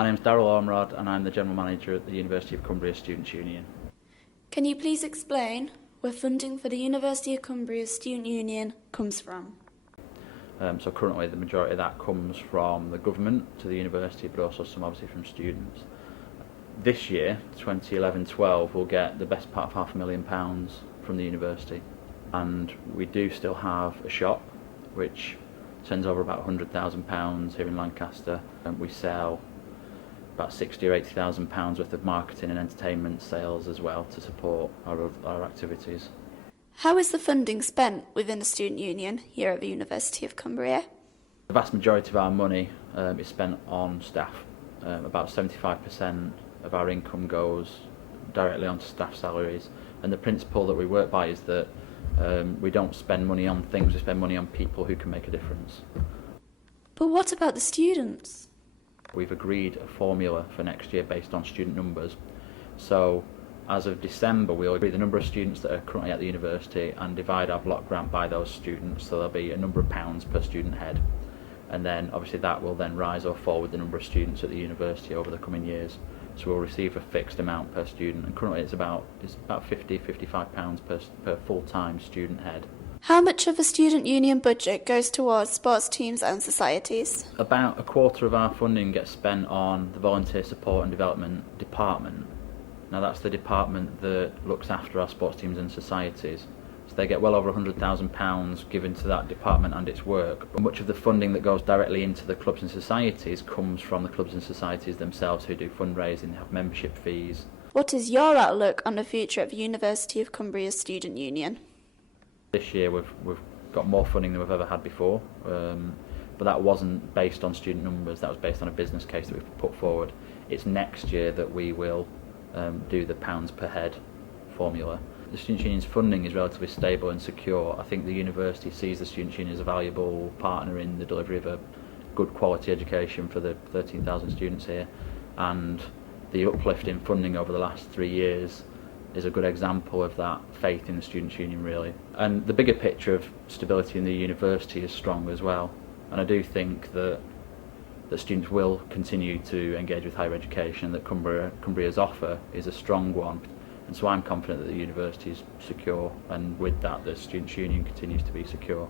My name's Daryl Ormerod and I'm the General Manager at the University of Cumbria Students' Union. Can you please explain where funding for the University of Cumbria Student Union comes from? So currently the majority of that comes from the government to the university, but also some obviously from students. This year, 2011-12, we'll get the best part of £500,000 from the university, and we do still have a shop which sends over about £100,000 here in Lancaster, and we sell about £60,000 or £80,000 worth of marketing and entertainment sales as well to support our activities. How is the funding spent within the student union here at the University of Cumbria? The vast majority of our money is spent on staff. About 75% of our income goes directly onto staff salaries, and the principle that we work by is that we don't spend money on things, we spend money on people who can make a difference. But what about the students? We've agreed a formula for next year based on student numbers. So as of December, we'll agree the number of students that are currently at the university and divide our block grant by those students, so there'll be a number of pounds per student head. And then obviously that will then rise or fall with the number of students at the university over the coming years. So we'll receive a fixed amount per student, and currently it's about £50-55 per full-time student head. How much of a student union budget goes towards sports teams and societies? About a quarter of our funding gets spent on the Volunteer Support and Development Department. Now that's the department that looks after our sports teams and societies. So they get well over £100,000 given to that department and its work. But much of the funding that goes directly into the clubs and societies comes from the clubs and societies themselves, who do fundraising, have membership fees. What is your outlook on the future of the University of Cumbria Student Union? This year we've got more funding than we've ever had before, but that wasn't based on student numbers, that was based on a business case that we've put forward. It's next year that we will do the pounds per head formula. The Students' Union's funding is relatively stable and secure. I think the university sees the Students' Union as a valuable partner in the delivery of a good quality education for the 13,000 students here, and the uplift in funding over the last 3 years is a good example of that faith in the Students' Union, really. And the bigger picture of stability in the university is strong as well, and I do think that students will continue to engage with higher education, that Cumbria's offer is a strong one, and so I'm confident that the university is secure, and with that the Students' Union continues to be secure.